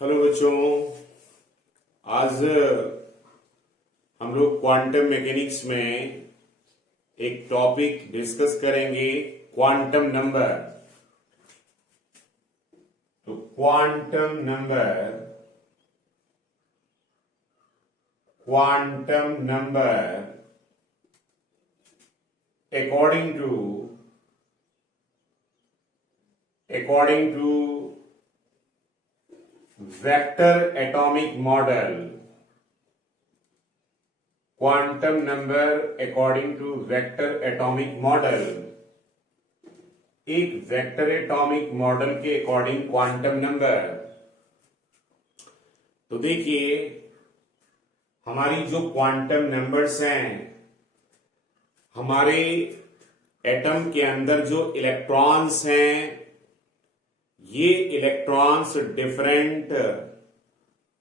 Hello बच्चों। आज हम लोग क्वांटम मैकेनिक्स में एक टॉपिक डिस्कस करेंगे, क्वांटम नंबर। तो quantum number according to vector atomic model, quantum number according to vector atomic model, एक वेक्टर एटॉमिक मॉडल के अकॉर्डिंग क्वांटम नंबर। तो देखिए, हमारी जो क्वांटम नंबर्स हैं, हमारे एटम के अंदर जो इलेक्ट्रॉन्स हैं, ये इलेक्ट्रॉन्स डिफरेंट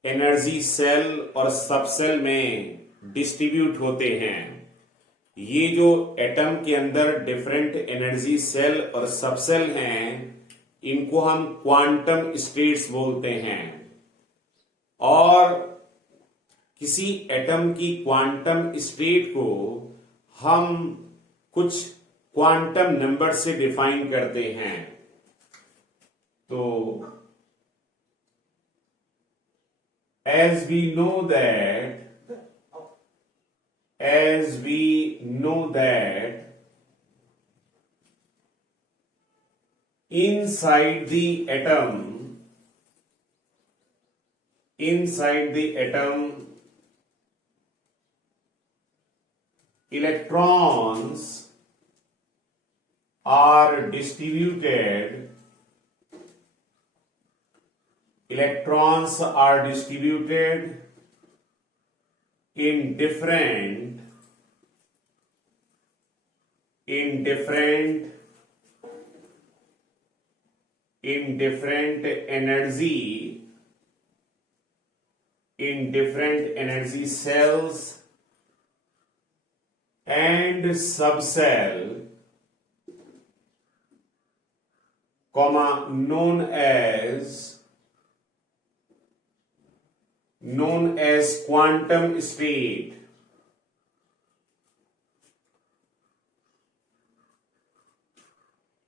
एनर्जी सेल और सबसेल में डिस्ट्रीब्यूट होते हैं। ये जो एटम के अंदर डिफरेंट एनर्जी सेल और सबसेल हैं, इनको हम क्वांटम स्टेट्स बोलते हैं। और किसी एटम की क्वांटम स्टेट को हम कुछ क्वांटम नंबर से डिफाइन करते हैं। तो as we know that inside the atom electrons are distributed in different energy cells and subcell, known as quantum state.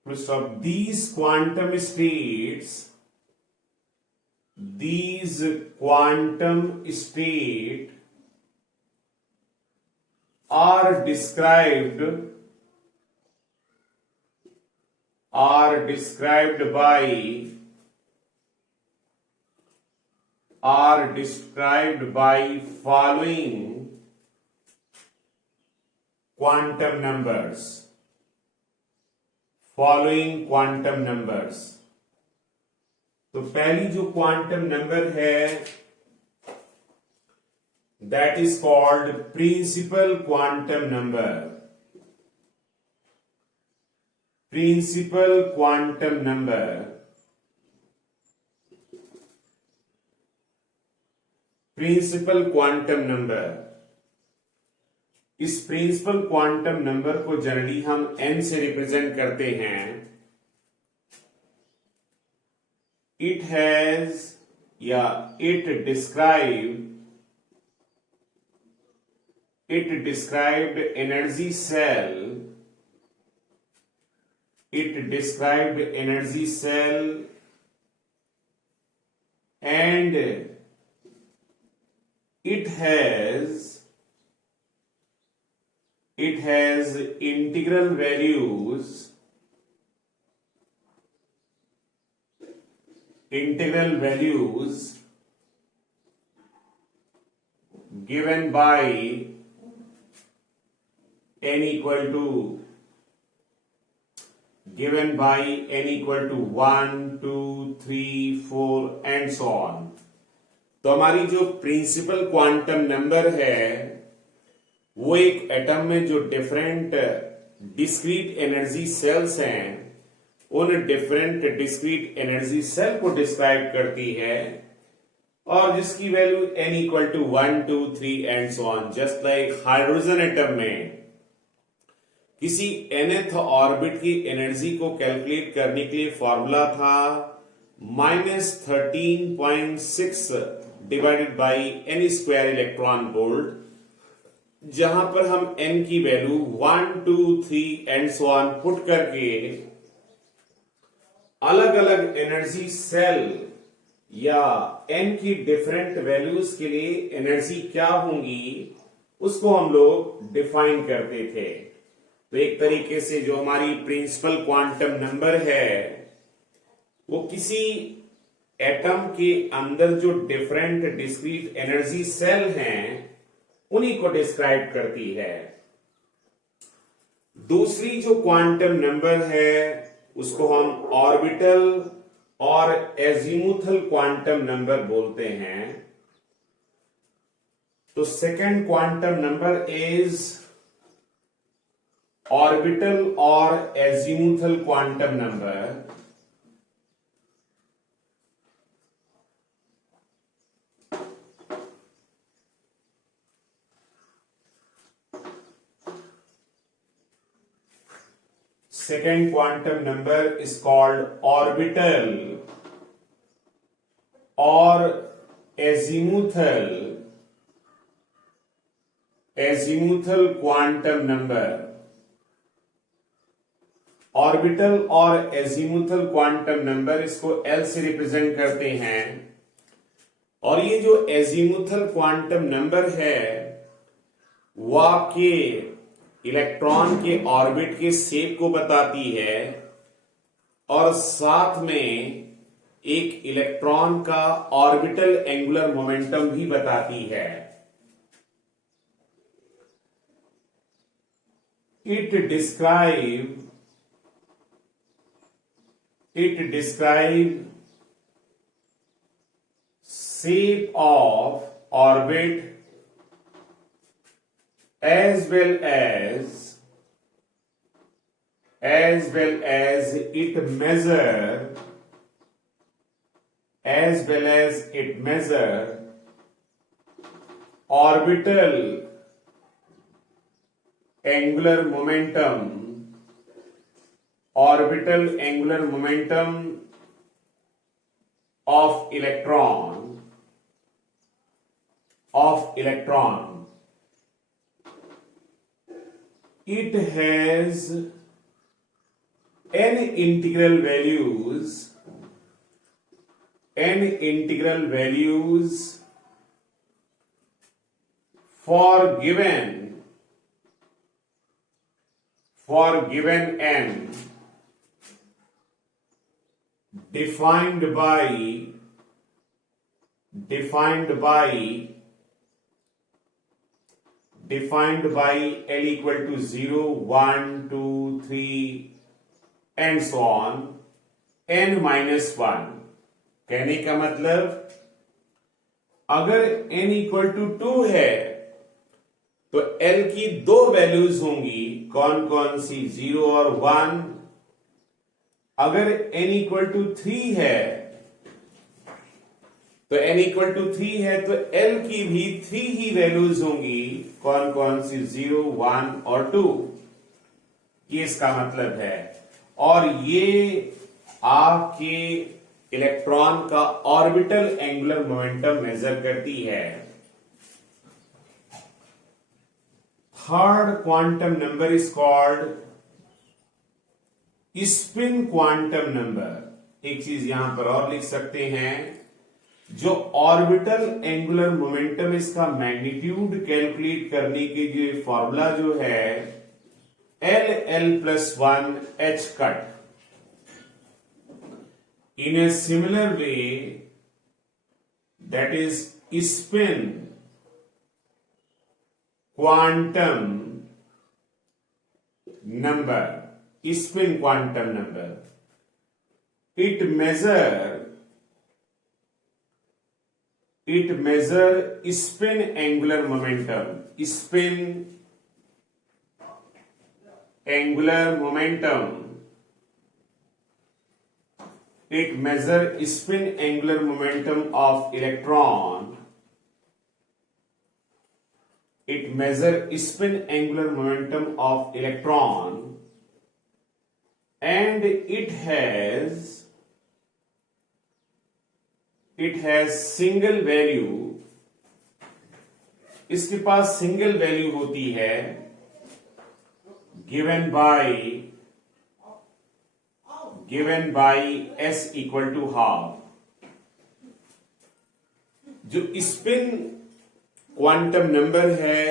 So these quantum states are described by following quantum numbers. तो पहली जो quantum number है, that is called principal quantum number. Principal quantum number, इस principal quantum number को generally हम n से represent करते हैं। It described energy cell and it has integral values given by n equal to 1, 2, 3, 4 and so on। तो हमारी जो principal quantum number है, वो एक एटम में जो डिफरेंट डिस्क्रीट एनर्जी सेल्स हैं, उन डिफरेंट डिस्क्रीट एनर्जी सेल को डिस्क्राइब करती है, और जिसकी value n equal to 1, 2, 3 and so on. Just like hydrogen atom में किसी nth ऑर्बिट की एनर्जी को कैलकुलेट करने के लिए फॉर्मूला था -13.6 divided by n square electron volt, जहां पर हम n की value 1 2 3 and so on put करके अलग अलग एनर्जी सेल या n की डिफरेंट वैल्यूज के लिए एनर्जी क्या होंगी उसको हम लोग डिफाइन करते थे। तो एक तरीके से जो हमारी प्रिंसिपल क्वांटम नंबर है वो किसी एटम के अंदर जो डिफरेंट डिस्क्रीट एनर्जी सेल हैं उन्हीं को डिस्क्राइब करती है। दूसरी जो क्वांटम नंबर है उसको हम ऑर्बिटल और एजीमुथल क्वांटम नंबर बोलते हैं। तो second quantum number is orbital और azimuthal quantum number. Second quantum number is called orbital or azimuthal quantum number। Orbital और एजीमुथल क्वांटम नंबर इसको L से रिप्रेजेंट करते हैं। और ये जो एजीमुथल क्वांटम नंबर है वो आपके इलेक्ट्रॉन के ऑर्बिट के शेप को बताती है और साथ में एक इलेक्ट्रॉन का ऑर्बिटल एंगुलर मोमेंटम भी बताती है। It describe shape of orbit as well as it measure orbital angular momentum of electron it has n integral values for given n defined by L equal to 0, 1, 2, 3 and so on n minus 1। कहने का मतलब अगर n equal to 2 है तो L की दो values होंगी, कौन कौन सी, 0 और 1। अगर n equal to 3 है तो n equal to 3 है तो L की भी 3 ही वैल्यूज होंगी, कौन कौन सी, 0, 1 और 2। ये इसका मतलब है। और ये आपके इलेक्ट्रॉन का ऑर्बिटल एंगुलर मोमेंटम मेजर करती है। Third quantum number is called spin quantum number. एक चीज यहां पर और लिख सकते हैं, जो ऑर्बिटल एंगुलर मोमेंटम इसका मैग्नीट्यूड कैलकुलेट करने के लिए फॉर्मूला जो है L+1 H cut. In a similar way, that is spin quantum number, it measure spin angular momentum, it measure spin angular momentum of electron, and it has it has single value, इसके पास single value होती है given by s equal to half. जो spin quantum number है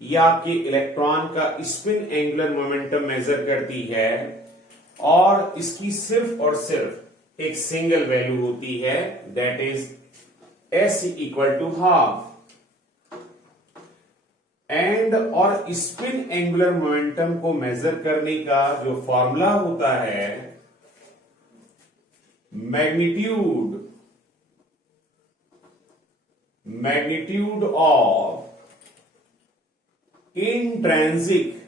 यह आपके electron का spin angular momentum major करती है और इसकी सिर्फ और सिर्फ एक सिंगल वैल्यू होती है, that is s equal to half. And और स्पिन एंगुलर मोमेंटम को मेजर करने का जो फॉर्मूला होता है, magnitude of intrinsic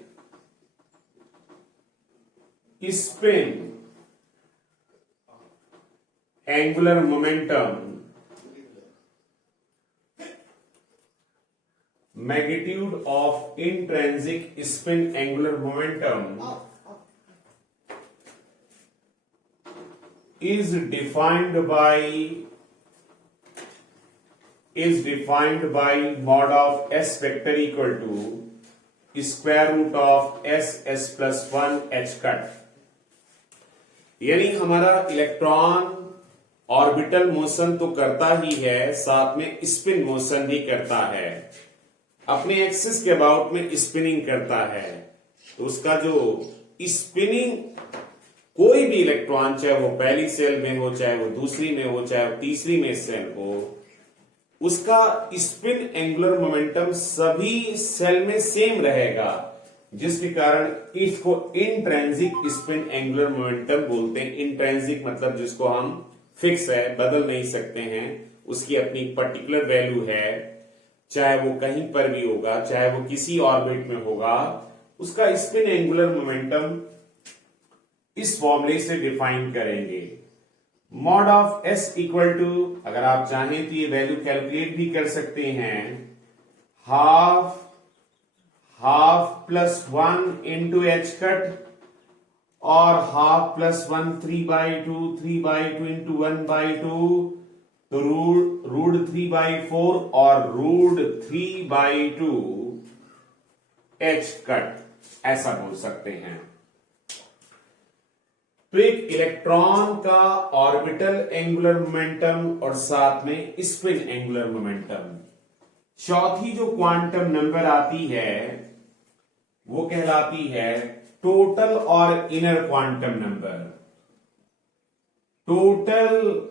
spin angular momentum, magnitude of intrinsic spin angular momentum is defined by mod of s vector equal to square root of s plus 1 h cut। यानी हमारा electron orbital motion तो करता ही है, साथ में spin motion भी करता है, अपने एक्सिस के अबाउट में स्पिनिंग करता है। तो उसका जो स्पिनिंग, कोई भी इलेक्ट्रॉन, चाहे वो पहली सेल में हो, चाहे वो दूसरी में हो, चाहे वो तीसरी में सेल हो, उसका स्पिन एंगुलर मोमेंटम सभी सेल में सेम रहेगा, जिसके कारण इसको इंट्रिंसिक स्पिन एंगुलर मोमेंटम बोलते हैं। इंट्रिंसिक मतलब जिसको हम फिक्स है, बदल नहीं सकते हैं, उसकी अपनी पर्टिकुलर वैल्यू है, चाहे वो कहीं पर भी होगा, चाहे वो किसी ऑर्बिट में होगा, उसका स्पिन एंगुलर मोमेंटम इस फॉर्मूले से डिफाइन करेंगे। Mod of s equal to, अगर आप चाहें तो ये वैल्यू कैलकुलेट भी कर सकते हैं, half plus 1 into H cut, और हाफ प्लस 1 3/2 इंटू 1/2, तो रूट 3/4 और रूट 3/2 एच कट, ऐसा बोल सकते हैं। तो एक इलेक्ट्रॉन का ऑर्बिटल एंगुलर मोमेंटम और साथ में स्पिन एंगुलर मोमेंटम। चौथी जो क्वांटम नंबर आती है वो कहलाती है टोटल और इनर क्वांटम नंबर। टोटल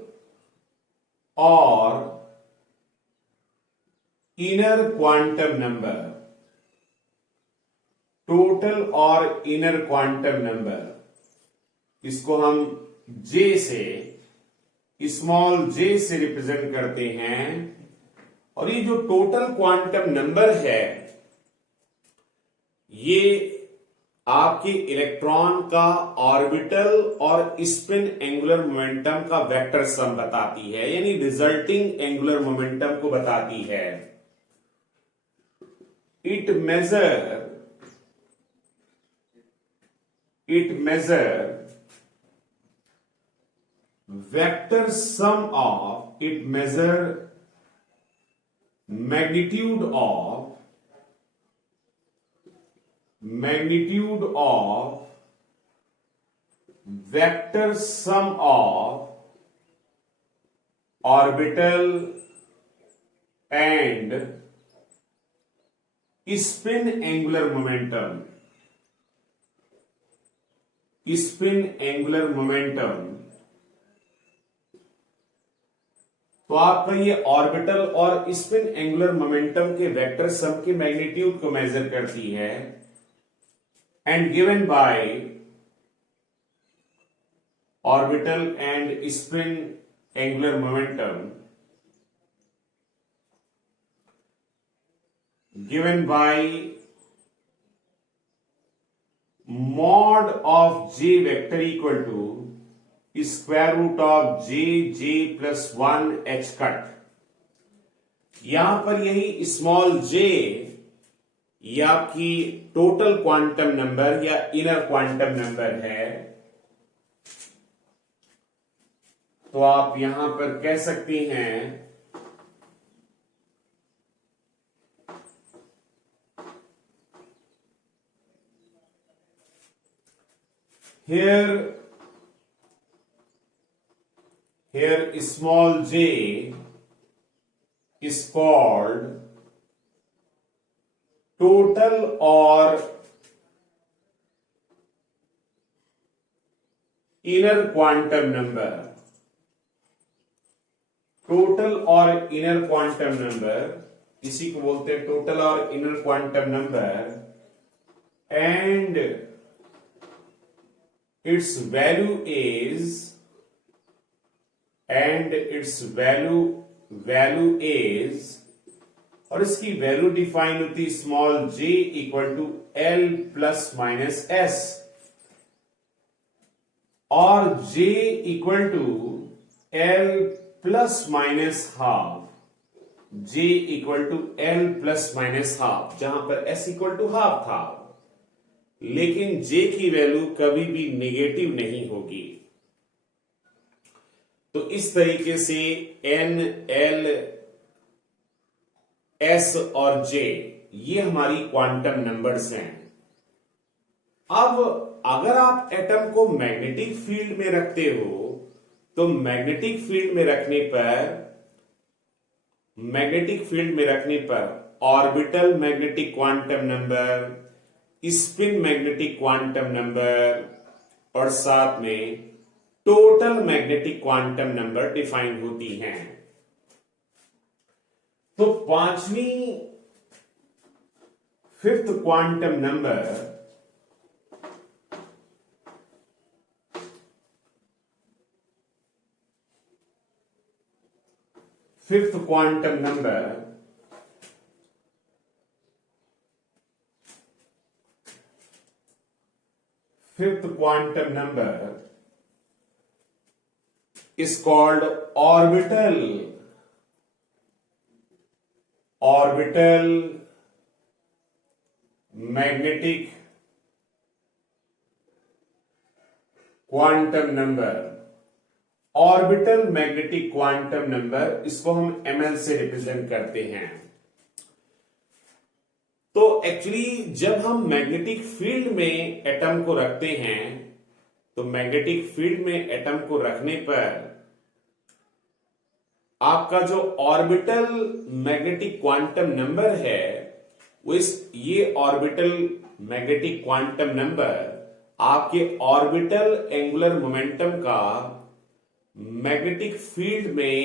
और इनर क्वांटम नंबर, टोटल और इनर क्वांटम नंबर, इसको हम J से, स्मॉल J से रिप्रेजेंट करते हैं। और ये जो टोटल क्वांटम नंबर है, ये आपके इलेक्ट्रॉन का ऑर्बिटल और स्पिन एंगुलर मोमेंटम का वेक्टर सम बताती है, यानी रिजल्टिंग एंगुलर मोमेंटम को बताती है। It measure vector sum of, it measure magnitude of vector sum of orbital and spin angular momentum, तो आपका ये ऑर्बिटल और स्पिन एंगुलर मोमेंटम के वेक्टर सम के मैग्नीट्यूड को मेजर करती है, and given by orbital and spin angular momentum given by mod of j vector equal to square root of j plus 1 h cut. यहां पर यही small j या आपकी टोटल क्वांटम नंबर या इनर क्वांटम नंबर है। तो आप यहां पर कह सकती हैं here small j is called total or inner quantum number. Total और इनर क्वांटम नंबर, इसी को बोलते हैं टोटल और inner quantum number, and its value is और इसकी वैल्यू डिफाइन होती small j equal to L plus minus S और j equal to L plus minus half, j equal to L plus minus half, जहां पर S equal to half था, लेकिन j की value कभी भी नेगेटिव नहीं होगी। तो इस तरीके से N, L, S और J ये हमारी क्वांटम नंबर्स हैं। अब अगर आप एटम को मैग्नेटिक फील्ड में रखते हो तो मैग्नेटिक फील्ड में रखने पर orbital magnetic quantum number, spin magnetic quantum number और साथ में total magnetic quantum number define होती हैं। तो fifth quantum number Fifth quantum number is called orbital magnetic quantum number। Orbital magnetic quantum number, इसको हम ml से रिप्रेजेंट करते हैं। तो एक्चुअली जब हम मैग्नेटिक फील्ड में एटम को रखते हैं तो मैग्नेटिक फील्ड में एटम को रखने पर आपका जो ऑर्बिटल मैग्नेटिक क्वांटम नंबर है ये ऑर्बिटल मैग्नेटिक क्वांटम नंबर आपके ऑर्बिटल एंगुलर मोमेंटम का मैग्नेटिक फील्ड में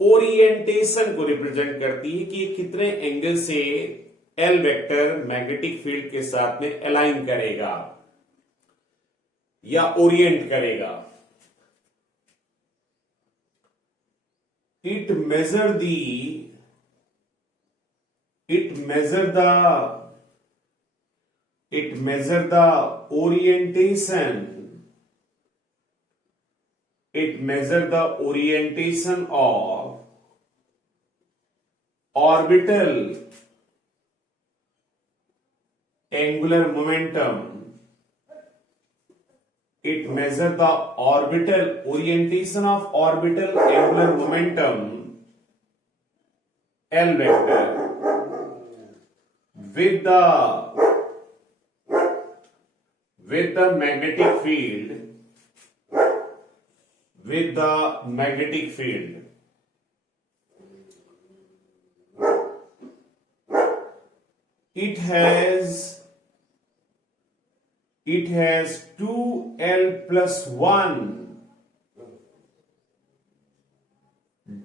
ओरिएंटेशन को रिप्रेजेंट करती है कि ये कितने एंगल से एल वेक्टर मैग्नेटिक फील्ड के साथ में अलाइन करेगा या ओरिएंट करेगा। It measure the orientation of orbital angular momentum. It measures the orientation of orbital angular momentum L vector with the magnetic field. It has 2L plus 1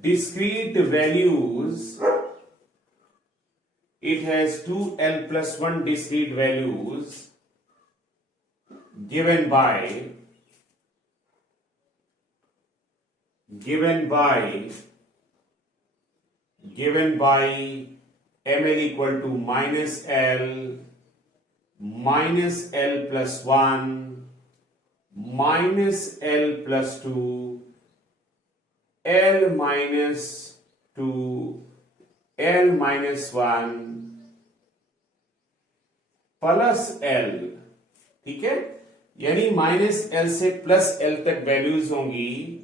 discrete values. It has 2L plus 1 discrete values given by ml equal to minus L plus 1 minus L plus 2 L minus 2 L minus 1 plus L। ठीक है, यानी minus L से plus L तक values होंगी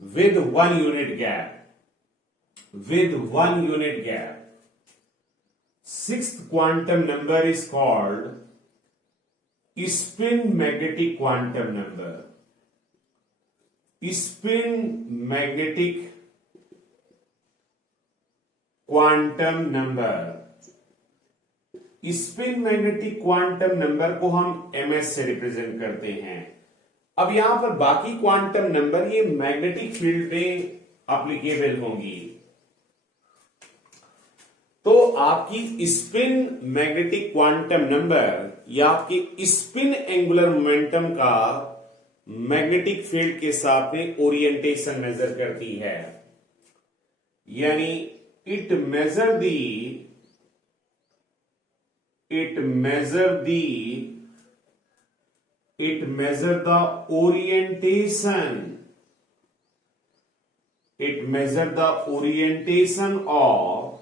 with 1 unit gap. With 1 unit gap. Sixth quantum number is called spin magnetic quantum number. Spin magnetic quantum number. Spin magnetic quantum number को हम ms से represent करते हैं. अब यहां पर बाकी क्वांटम नंबर ये मैग्नेटिक फील्ड में एप्लीकेबल होंगी. तो आपकी स्पिन मैग्नेटिक क्वांटम नंबर या आपकी स्पिन एंगुलर मोमेंटम का मैग्नेटिक फील्ड के साथ में ओरिएंटेशन मेजर करती है. यानी it measure the orientation of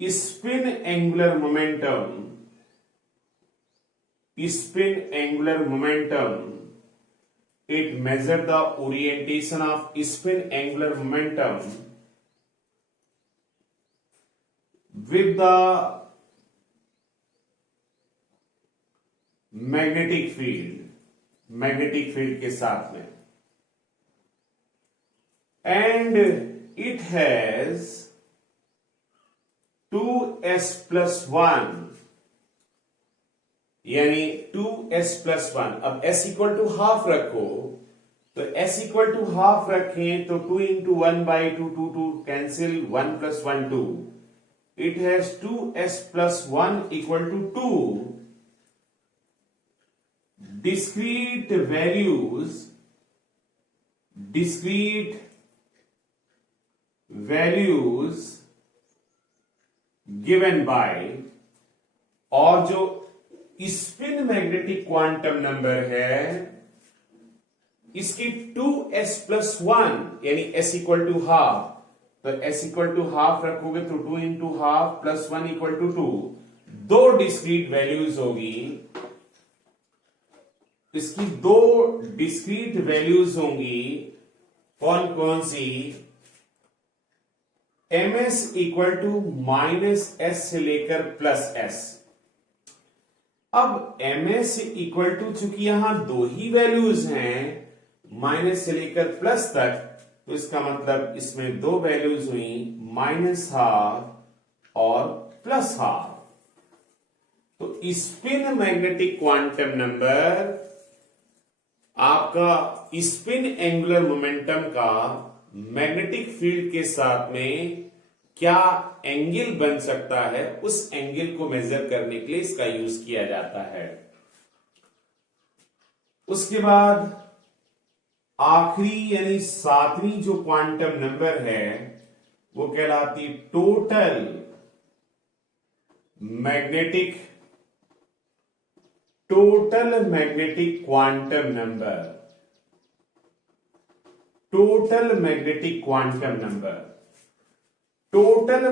spin angular momentum. It measure the orientation of spin angular momentum with the magnetic field के साथ में. एंड इट हैज 2s+1 यानी 2s+1. अब s इक्वल टू हाफ रखो तो s इक्वल टू हाफ रखें तो 2 into 1/2 2 cancel 1 + 1 2. It has 2s+1 equal to 2 discrete values given by, और जो स्पिन मैग्नेटिक क्वांटम नंबर है इसकी 2s+1 यानी s इक्वल टू हाफ. तो s इक्वल टू हाफ रखोगे तो 2 इंटू हाफ + 1 इक्वल टू 2. दो डिस्क्रीट वैल्यूज होगी. इसकी दो डिस्क्रीट वैल्यूज होंगी. कौन कौन सी? ms इक्वल टू -s से लेकर +s. अब ms इक्वल टू, चूंकि यहां दो ही वैल्यूज हैं माइनस से लेकर प्लस तक, तो इसका मतलब इसमें दो वैल्यूज हुई -½ और +½. तो स्पिन मैग्नेटिक क्वांटम नंबर आपका स्पिन एंगुलर मोमेंटम का मैग्नेटिक फील्ड के साथ में क्या एंगल बन सकता है, उस एंगल को मेजर करने के लिए इसका यूज किया जाता है. उसके बाद आखिरी यानी सातवीं जो क्वांटम नंबर है वो कहलाती total magnetic quantum number. Total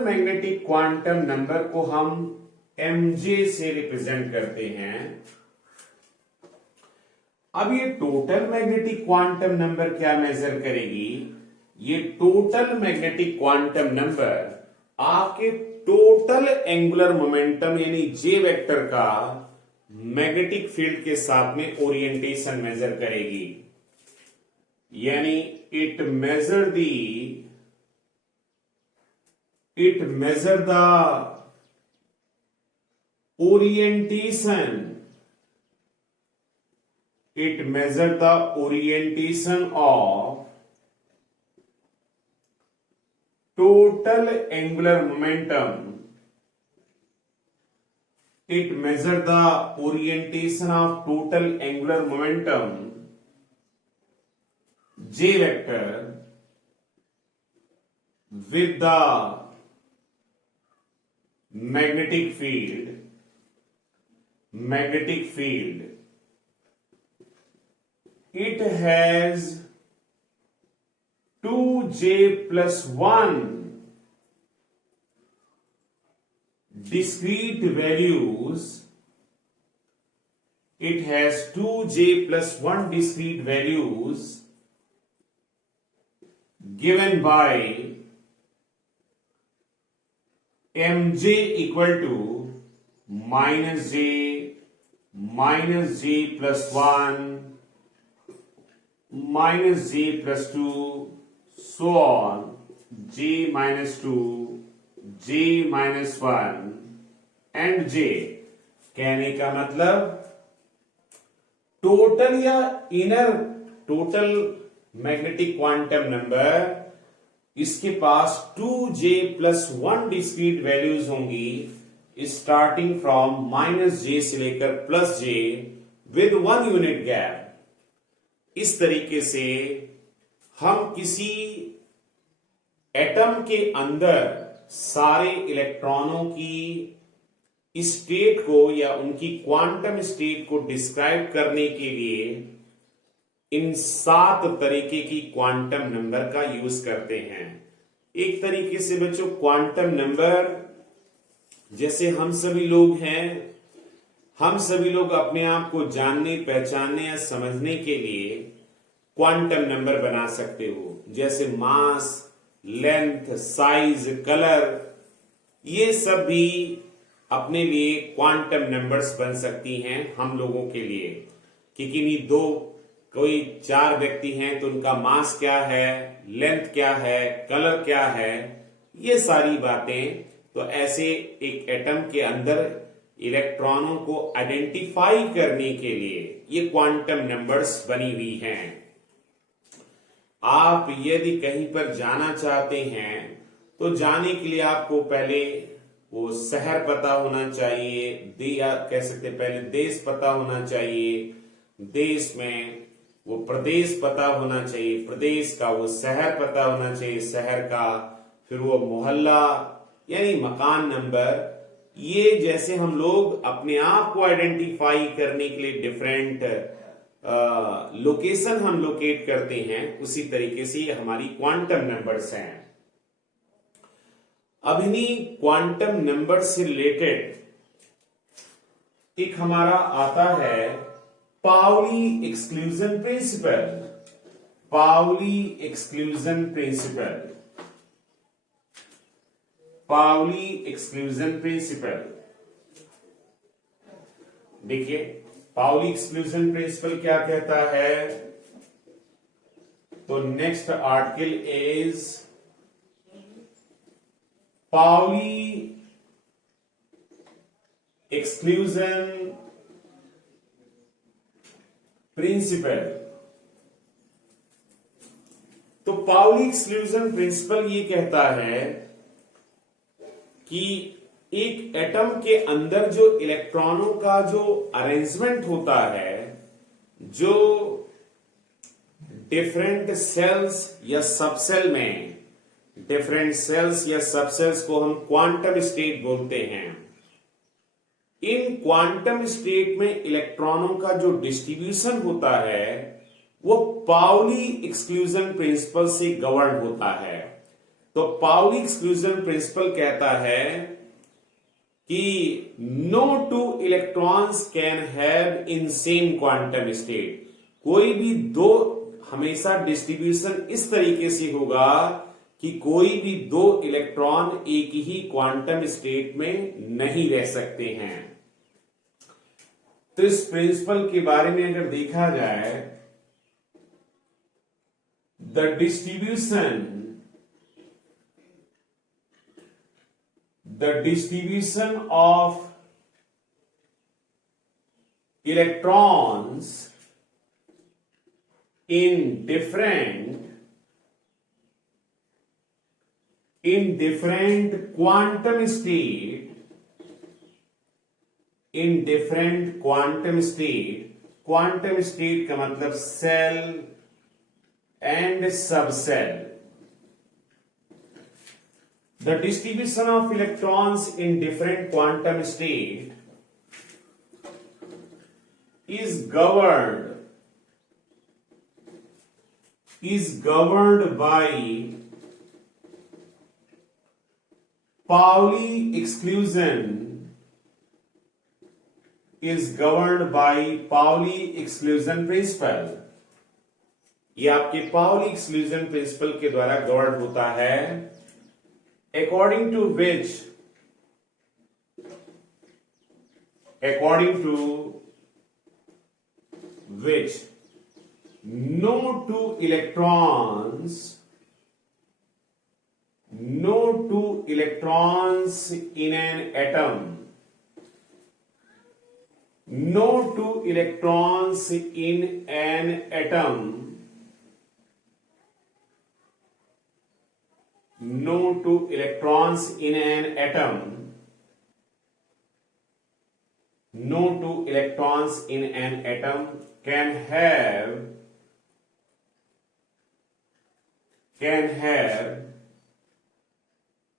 magnetic quantum number को हम mj से रिप्रेजेंट करते हैं. अब ये टोटल मैग्नेटिक क्वांटम नंबर क्या मेजर करेगी? ये टोटल मैग्नेटिक क्वांटम नंबर आपके टोटल एंगुलर मोमेंटम यानी जे वेक्टर का मैग्नेटिक फील्ड के साथ में ओरिएंटेशन मेजर करेगी. यानी it measure the orientation of total angular momentum. It measures the orientation of total angular momentum J vector with the magnetic field. It has 2j+1 discrete values. It has 2j+1 discrete values given by mj equal to minus j plus 1 minus j plus 2 so on j minus 2 j minus 1 and j। कहने का मतलब total या inner total magnetic quantum number, इसके पास 2j plus 1 discrete values होंगी starting from minus j से लेकर plus j with 1 unit gap. इस तरीके से हम किसी एटम के अंदर सारे इलेक्ट्रॉनों की स्टेट को या उनकी क्वांटम स्टेट को डिस्क्राइब करने के लिए इन 7 तरीके की क्वांटम नंबर का यूज करते हैं। एक तरीके से बच्चों क्वांटम नंबर, जैसे हम सभी लोग हैं, हम सभी लोग अपने आप को जानने, पहचानने या समझने के लिए क्वांटम नंबर बना सकते हो, जैसे मास, लेंथ, साइज, कलर, ये सब भी अपने लिए क्वांटम नंबर्स बन सकती हैं हम लोगों के लिए। कि किन्हीं दो कोई 4 व्यक्ति हैं तो उनका मास क्या है, लेंथ क्या है, कलर क्या है, ये सारी बातें। तो ऐसे एक एटम के अंदर इलेक्ट्रॉनों को आइडेंटिफाई करने के लिए ये क्वांटम नंबर्स बनी हुई हैं। आप यदि कहीं पर जाना चाहते हैं तो जाने के लिए आपको पहले वो शहर पता होना चाहिए, या कह सकते पहले देश पता होना चाहिए, देश में वो प्रदेश पता होना चाहिए, प्रदेश का वो शहर पता होना चाहिए, शहर का फिर वो मोहल्ला यानी मकान नंबर। ये जैसे हम लोग अपने आप को आइडेंटिफाई करने के लिए डिफरेंट लोकेशन हम लोकेट करते हैं, उसी तरीके से ये हमारी क्वांटम नंबर्स हैं। अब इन्हीं क्वांटम नंबर से रिलेटेड एक हमारा आता है Pauli exclusion principle. Pauli exclusion principle, Pauli exclusion principle. देखिए पाउली एक्सक्लूजन प्रिंसिपल क्या कहता है, तो next article is Pauli exclusion principle. तो पाउली एक्सक्लूजन प्रिंसिपल ये कहता है कि एक एटम के अंदर जो इलेक्ट्रॉनों का जो अरेंजमेंट होता है, जो डिफरेंट सेल्स या सबसेल में, डिफरेंट सेल्स या सबसेल्स को हम क्वांटम स्टेट बोलते हैं। इन क्वांटम स्टेट में इलेक्ट्रॉनों का जो डिस्ट्रीब्यूशन होता है वो पाउली एक्सक्लूजन प्रिंसिपल से गवर्न होता है। तो पाउली एक्सक्लूजन प्रिंसिपल कहता है कि no two electrons can have in same quantum state. कोई भी दो, हमेशा डिस्ट्रीब्यूशन इस तरीके से होगा कि कोई भी 2 इलेक्ट्रॉन एक ही क्वांटम स्टेट में नहीं रह सकते हैं। तो इस प्रिंसिपल के बारे में अगर देखा जाए, the distribution of electrons in different quantum state, quantum state का मतलब shell and subshell. The distribution of electrons in different quantum state is governed by Pauli exclusion principle। ये आपके पाउली एक्सक्लूजन प्रिंसिपल के द्वारा गवर्न होता है, according to which no two electrons in an atom no two electrons in an atom no two electrons in an atom no two electrons in an atom can have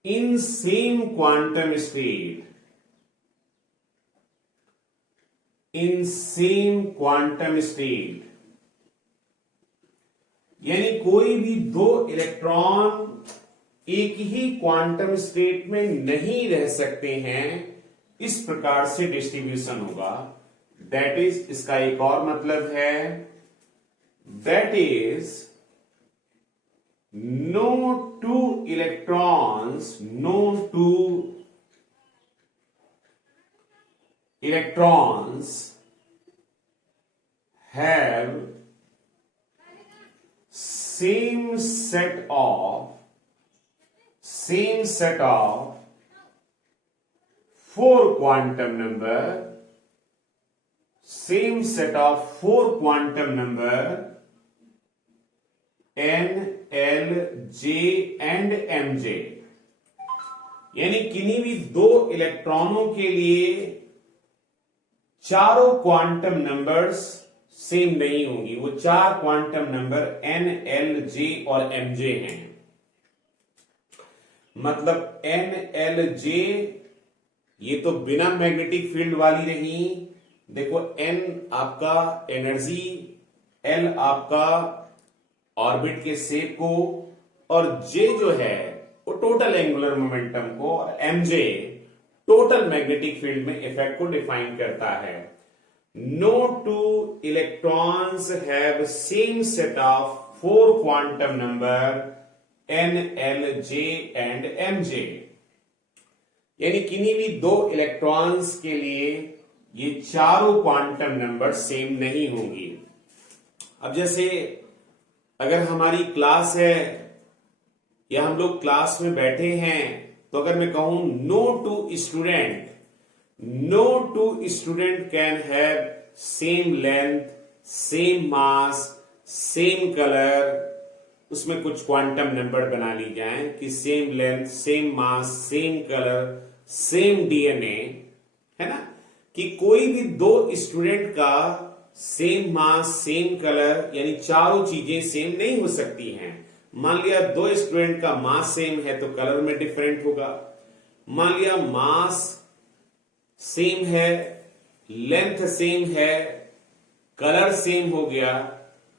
in same quantum state यानी कोई भी दो electron एक ही quantum state में नहीं रह सकते हैं, इस प्रकार से डिस्ट्रीब्यूशन होगा। दैट इज, इसका एक और मतलब है, that is no two electrons have same set of four quantum number N, L, J and Mj, यानी किन्हीं भी दो इलेक्ट्रॉनों के लिए चारों क्वांटम नंबर्स सेम नहीं होंगी। वो चार quantum number N, L, J और Mj हैं। मतलब N, L, J ये तो बिना मैग्नेटिक फील्ड वाली रही। देखो N आपका एनर्जी, L आपका ऑर्बिट के शेप को, और J जो है वो टोटल एंगुलर मोमेंटम को, और Mj टोटल मैग्नेटिक फील्ड में इफेक्ट को डिफाइन करता है। No two electrons have same set of four quantum number N, L, J and Mj, यानी किन्हीं भी दो इलेक्ट्रॉन्स के लिए ये चारों क्वांटम नंबर सेम नहीं होंगी। अब जैसे अगर हमारी क्लास है या हम लोग क्लास में बैठे हैं, तो अगर मैं कहूं no two student can have same length, same mass, same colour, उसमें कुछ क्वांटम नंबर बना ली जाए कि same length, same mass, same colour, same DNA, है ना, कि कोई भी दो स्टूडेंट का सेम मास, सेम कलर, यानी चारों चीजें सेम नहीं हो सकती हैं। मान लिया दो स्टूडेंट का मास सेम है तो कलर में डिफरेंट होगा। मान लिया मास सेम है, लेंथ सेम है, कलर सेम हो गया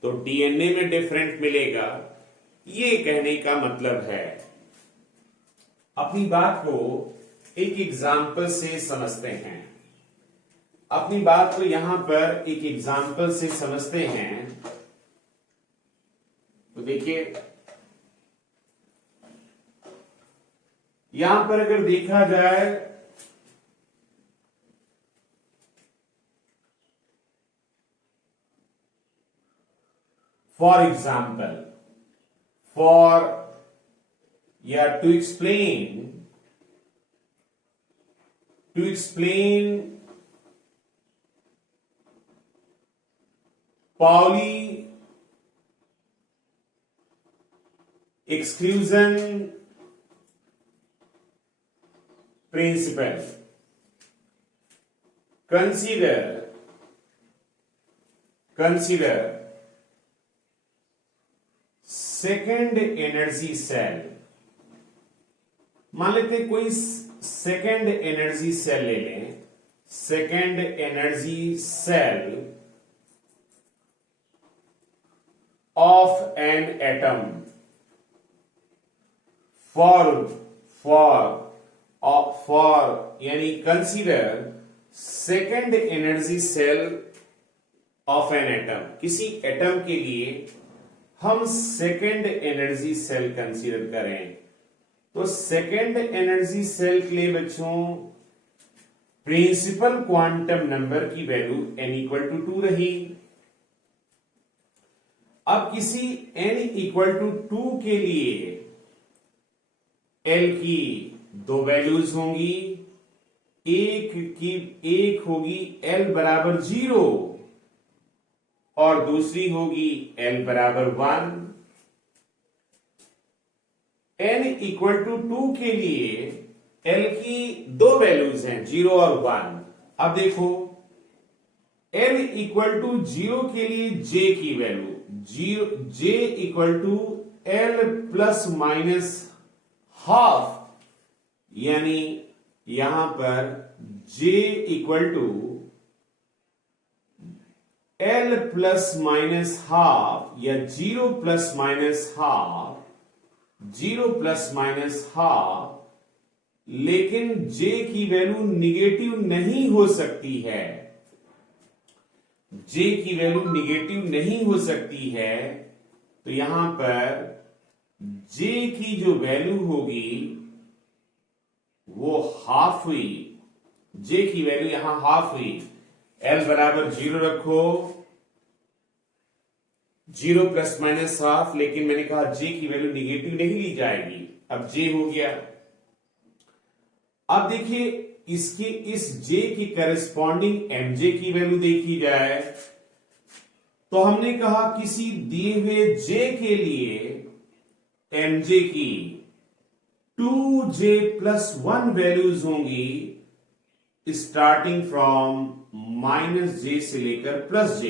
तो डीएनए में डिफरेंट मिलेगा। ये कहने का मतलब है। अपनी बात को एक एग्जाम्पल से समझते हैं। अपनी बात को यहां पर एक एग्जाम्पल से समझते हैं। तो देखिए यहां पर अगर देखा जाए for example, to explain Pauli exclusion principle, consider second energy shell. मान लेते कोई सेकेंड एनर्जी सेल ले लें, second energy shell of an atom for यानी consider second energy shell of an atom. किसी एटम के लिए हम सेकेंड एनर्जी सेल कंसीडर करें तो सेकेंड एनर्जी सेल के लिए बच्चों प्रिंसिपल क्वांटम नंबर की वैल्यू n इक्वल टू 2 रही। अब किसी n इक्वल टू 2 के लिए l की दो वैल्यूज होंगी, एक होगी l बराबर 0 और दूसरी होगी l बराबर 1। n इक्वल टू 2 के लिए l की दो वैल्यूज हैं 0 और 1। अब देखो l इक्वल टू 0 के लिए j की value j equal to l plus minus half, यानी यहां पर j equal to l plus minus half या 0 plus minus half, 0 plus minus half, लेकिन j की वैल्यू निगेटिव नहीं हो सकती है। j की वैल्यू निगेटिव नहीं हो सकती है, तो यहां पर j की जो वैल्यू होगी वो हाफ हुई। j की वैल्यू यहां हाफ हुई। l बराबर 0 रखो, 0 प्लस माइनस हाफ, लेकिन मैंने कहा j की वैल्यू निगेटिव नहीं ली जाएगी। अब j हो गया। अब देखिए इसकी इस j की करस्पॉन्डिंग mj की वैल्यू देखी जाए तो हमने कहा किसी दिए हुए j के लिए mj की 2j प्लस 1 वैल्यूज होंगी स्टार्टिंग फ्रॉम माइनस j से लेकर प्लस j।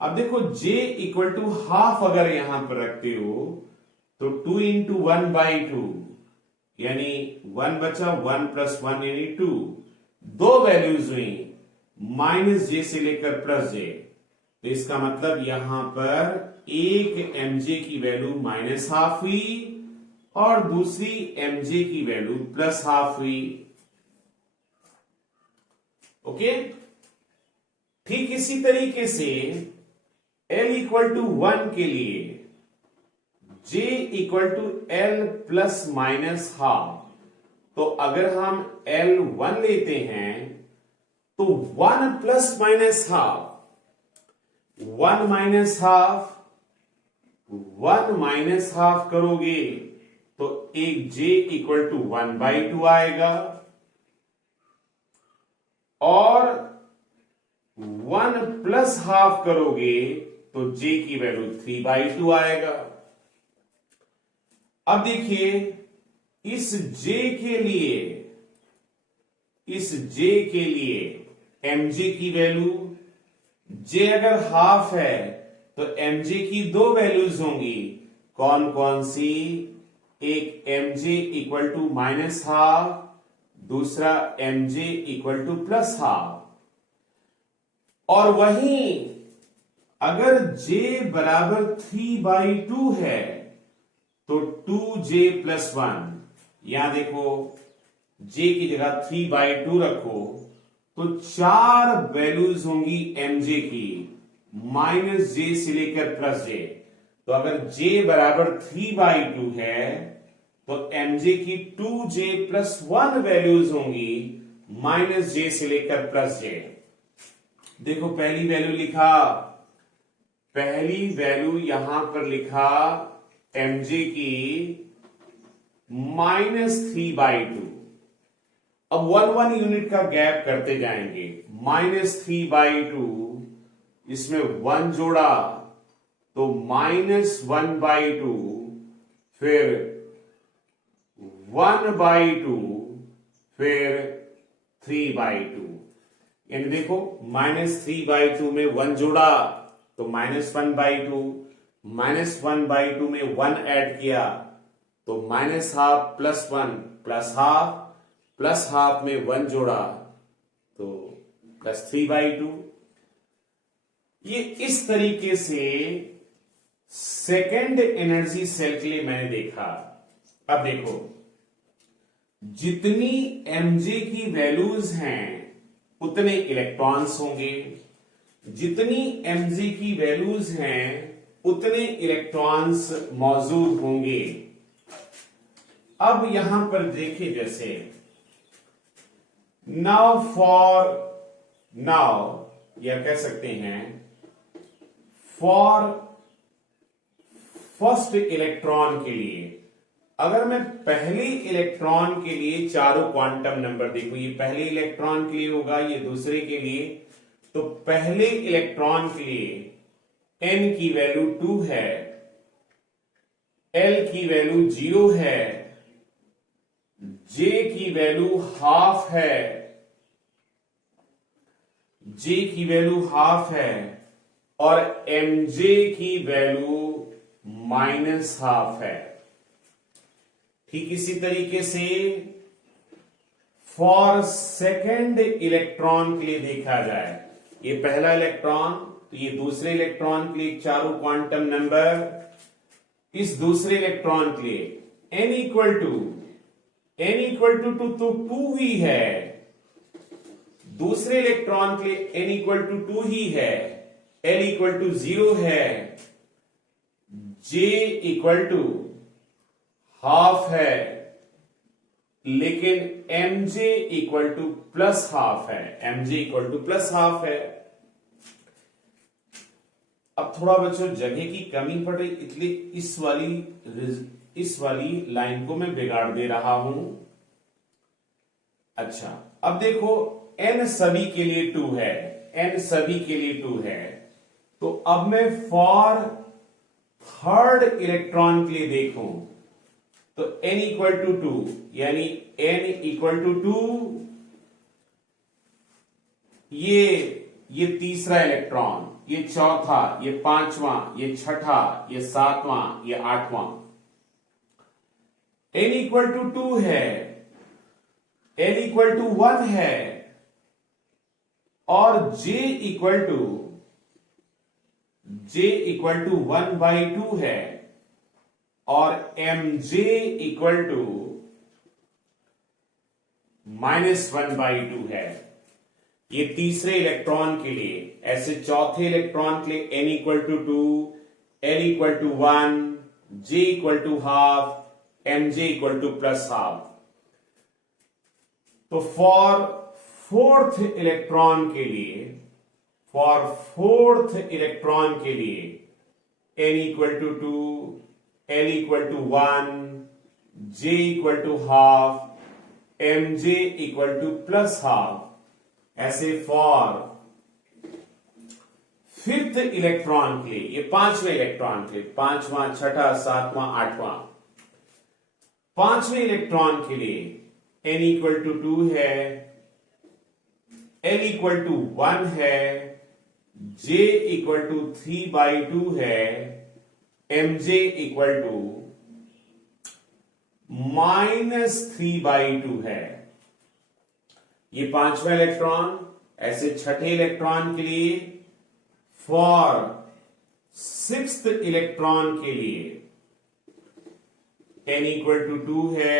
अब देखो j इक्वल टू हाफ अगर यहां पर रखते हो तो 2 इंटू 1/2 यानी 1 बचा, 1 प्लस 1 यानी 2, दो वैल्यूज हुई माइनस j से लेकर प्लस j। तो इसका मतलब यहां पर एक mj की वैल्यू माइनस हाफ हुई और दूसरी mj की वैल्यू प्लस हाफ हुई। ओके, ठीक इसी तरीके से l इक्वल टू 1 के लिए j equal to l plus minus half. तो अगर हम L1 लेते हैं तो 1 plus minus half, 1 minus half, 1 minus half करोगे तो एक j इक्वल टू 1/2 आएगा और 1 प्लस हाफ करोगे तो j की वैल्यू 3/2 आएगा। अब देखिए इस j के लिए mj की वैल्यू, j अगर हाफ है तो mj की दो वैल्यूज होंगी। कौन कौन सी? एक mj equal to minus half, दूसरा mj equal to plus half. और वहीं अगर j बराबर 3/2 है तो 2j प्लस 1, यहां देखो j की जगह 3/2 रखो तो चार वैल्यूज होंगी mj की माइनस j से लेकर प्लस j। तो अगर j बराबर 3/2 है तो mj की 2j प्लस 1 वैल्यूज होंगी माइनस j से लेकर प्लस j। देखो पहली वैल्यू लिखा, पहली वैल्यू यहां पर लिखा mj की -3/2। अब 1 यूनिट का गैप करते जाएंगे। -3/2, इसमें 1 जोड़ा तो -1/2, फिर 1/2, फिर 3/2। यानी देखो -3/2 में 1 जोड़ा तो -1/2, -1/2 में 1 ऐड किया तो -half plus 1 plus half, plus half में 1 जोड़ा तो +3/2। ये इस तरीके से सेकेंड एनर्जी सेल के लिए मैंने देखा। अब देखो जितनी mj की वैल्यूज हैं उतने इलेक्ट्रॉन्स होंगे, जितनी mj की वैल्यूज हैं उतने इलेक्ट्रॉन्स मौजूद होंगे। अब यहां पर देखिए, जैसे नाउ या कह सकते हैं फॉर फर्स्ट इलेक्ट्रॉन के लिए, अगर मैं पहले इलेक्ट्रॉन के लिए चारों क्वांटम नंबर देखूं, ये पहले इलेक्ट्रॉन के लिए होगा, ये दूसरे के लिए, तो पहले इलेक्ट्रॉन के लिए n की वैल्यू 2 है, l की वैल्यू 0 है, j की वैल्यू हाफ है, j की वैल्यू हाफ है, और mj की वैल्यू -हाफ है। ठीक इसी तरीके से फॉर सेकेंड इलेक्ट्रॉन के लिए देखा जाए, ये पहला इलेक्ट्रॉन, तो ये दूसरे इलेक्ट्रॉन के लिए चारों क्वांटम नंबर, इस दूसरे इलेक्ट्रॉन के लिए n इक्वल टू तो 2 ही है, दूसरे इलेक्ट्रॉन के लिए n इक्वल टू 2 ही है, l इक्वल टू 0 है, j इक्वल टू हाफ है, लेकिन mj equal to plus half है, mj equal to plus half है। अब थोड़ा बच्चों जगह की कमी पड़ रही, इसलिए इस वाली लाइन को मैं बिगाड़ दे रहा हूं। अच्छा, अब देखो n सभी के लिए 2 है, n सभी के लिए 2 है, तो अब मैं फॉर थर्ड इलेक्ट्रॉन के लिए देखूं, तो n इक्वल टू 2, यानी n इक्वल टू 2, ये तीसरा इलेक्ट्रॉन, ये चौथा, ये पांचवां, ये छठा, ये सातवां, ये आठवां, n इक्वल टू 2 है, l इक्वल टू 1 है, और j इक्वल टू 1/2 है, और mj इक्वल टू -1/2 है। ये तीसरे इलेक्ट्रॉन के लिए। ऐसे चौथे इलेक्ट्रॉन के लिए n equal to 2, l equal to 1, j equal to half, mj equal to plus half. तो फॉर फोर्थ इलेक्ट्रॉन के लिए n equal to 2, l equal to 1, j equal to half, mj equal to plus half. ऐसे for fifth electron के लिए, ये पांचवें electron के लिए, पांचवां, छठा, सातवां, आठवां, पांचवें इलेक्ट्रॉन के लिए n इक्वल टू 2 है, l इक्वल टू 1 है, j इक्वल टू 3/2 है, mj इक्वल टू -3/2 है। ये पांचवा इलेक्ट्रॉन। ऐसे छठे इलेक्ट्रॉन के लिए फॉर सिक्स्थ इलेक्ट्रॉन के लिए n इक्वल टू 2 है,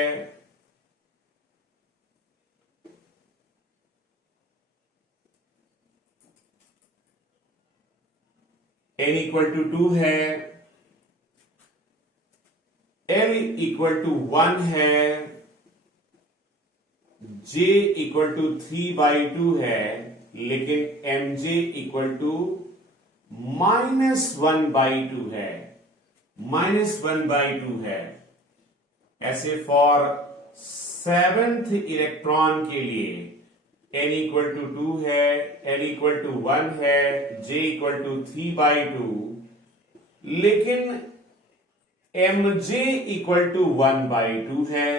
n इक्वल टू 2 है, l इक्वल टू 1 है, j इक्वल टू 3/2 है, लेकिन mj इक्वल टू -1/2 है, -1/2 है। ऐसे फॉर सेवेंथ इलेक्ट्रॉन के लिए n इक्वल टू 2 है, l इक्वल टू 1 है, j इक्वल टू 3/2, लेकिन mj इक्वल टू 1/2 है।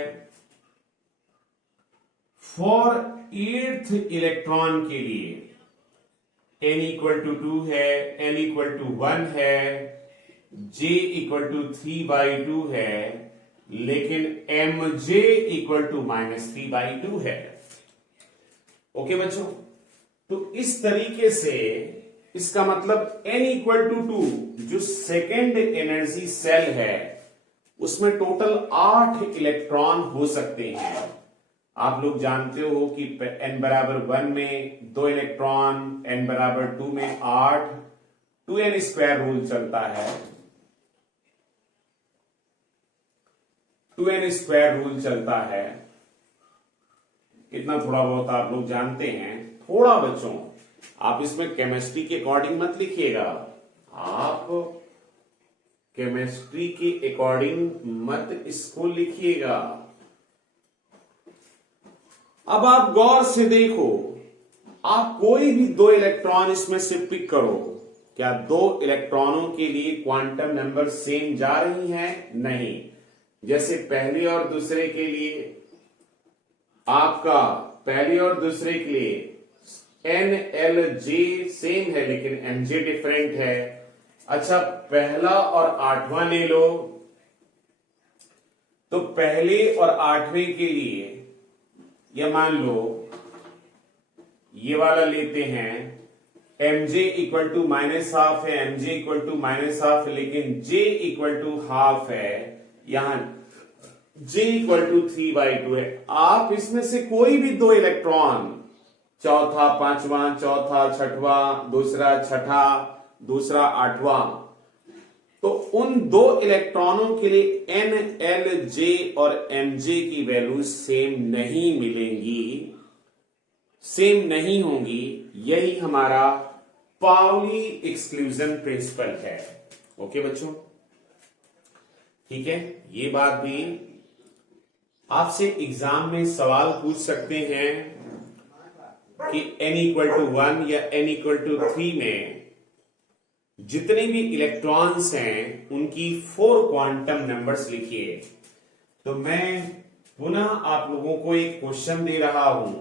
फॉर एट्थ इलेक्ट्रॉन के लिए n इक्वल टू 2 है, l इक्वल टू 1 है, j इक्वल टू 3/2 है, लेकिन mj इक्वल टू -3/2 है। ओके बच्चों, तो इस तरीके से इसका मतलब n इक्वल टू 2 जो सेकेंड एनर्जी सेल है उसमें टोटल 8 इलेक्ट्रॉन हो सकते हैं। आप लोग जानते हो कि n बराबर 1 में 2 इलेक्ट्रॉन, n बराबर 2 में 8, 2n स्क्वायर रूल चलता है। 2n² रूल चलता है। इतना थोड़ा बहुत आप लोग जानते हैं। थोड़ा बच्चों आप इसमें केमिस्ट्री के अकॉर्डिंग मत लिखिएगा, आप केमिस्ट्री के अकॉर्डिंग मत इसको लिखिएगा। अब आप गौर से देखो, आप कोई भी दो इलेक्ट्रॉन इसमें से पिक करो, क्या दो इलेक्ट्रॉनों के लिए क्वांटम नंबर सेम जा रही हैं? नहीं। जैसे पहले और दूसरे के लिए, आपका पहले और दूसरे के लिए NLJ सेम है लेकिन MJ डिफरेंट है। अच्छा, पहला और आठवां ले लो, तो पहले और आठवें के लिए या मान लो ये वाला लेते हैं, MJ इक्वल टू -½ है, MJ इक्वल टू -½ है, लेकिन J इक्वल टू ½ है, यहां J इक्वल टू 3/2 है। आप इसमें से कोई भी दो इलेक्ट्रॉन, चौथा पांचवा, चौथा छठवा, दूसरा छठा, दूसरा आठवां, तो उन दो इलेक्ट्रॉनों के लिए NLJ और MJ की वैल्यू सेम नहीं मिलेंगी, सेम नहीं होंगी। यही हमारा पाउली एक्सक्लूजन प्रिंसिपल है। ओके बच्चों, ठीक है। ये बात भी आपसे एग्जाम में सवाल पूछ सकते हैं कि n इक्वल टू 1 या n इक्वल टू 3 में जितने भी इलेक्ट्रॉन्स हैं उनकी 4 क्वांटम नंबर्स लिखिए। तो मैं पुनः आप लोगों को एक क्वेश्चन दे रहा हूं,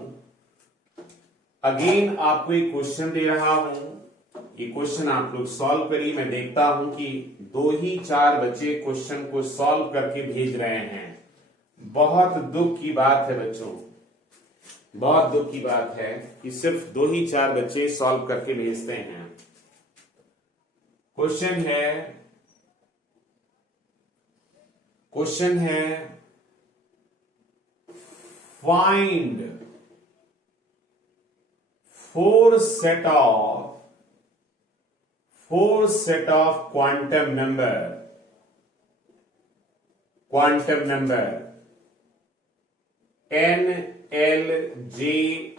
अगेन आपको एक क्वेश्चन दे रहा हूं। ये क्वेश्चन आप लोग सॉल्व करिए। मैं देखता हूं कि 2 ही 4 बच्चे क्वेश्चन को सॉल्व करके भेज रहे हैं। बहुत दुख की बात है बच्चों, बहुत दुख की बात है कि सिर्फ 2 ही 4 बच्चे सॉल्व करके भेजते हैं। क्वेश्चन है find 4 set of quantum number N, L, J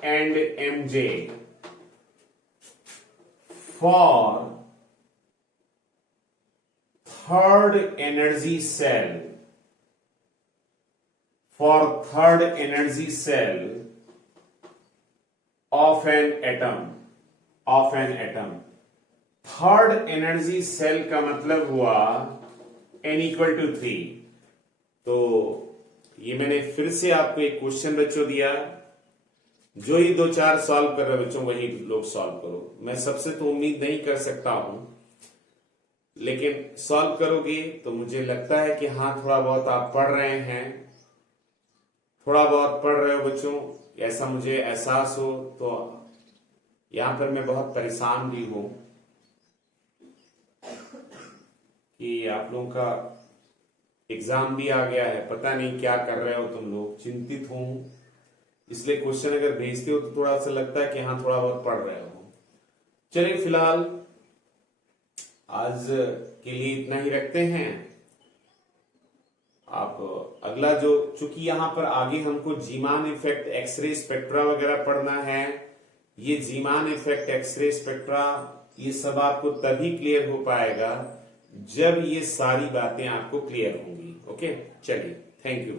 and MJ for third energy cell of an atom। Third energy shell का मतलब हुआ n इक्वल टू 3। तो ये मैंने फिर से आपको एक क्वेश्चन बच्चों दिया, जो ही 2-4 सॉल्व कर रहे बच्चों वही लोग सॉल्व करो। मैं सबसे तो उम्मीद नहीं कर सकता हूं, लेकिन सॉल्व करोगे तो मुझे लगता है कि हाँ थोड़ा बहुत आप पढ़ रहे हैं, थोड़ा बहुत पढ़ रहे हो बच्चों, ऐसा मुझे एहसास हो। तो यहां पर मैं बहुत परेशान भी हूं कि आप लोगों का एग्जाम भी आ गया है, पता नहीं क्या कर रहे हो तुम लोग, चिंतित हूं। इसलिए क्वेश्चन अगर भेजते हो तो थोड़ा सा लगता है कि हाँ थोड़ा बहुत पढ़ रहे हो। चलिए फिलहाल आज के लिए इतना ही रखते हैं। आप अगला जो, चूंकि यहां पर आगे हमको जीमान इफेक्ट, एक्सरे स्पेक्ट्रा वगैरह पढ़ना है, ये जीमान इफेक्ट, एक्सरे स्पेक्ट्रा, ये सब आपको तभी क्लियर हो पाएगा जब ये सारी बातें आपको क्लियर होंगी। ओके, चलिए, थैंक यू।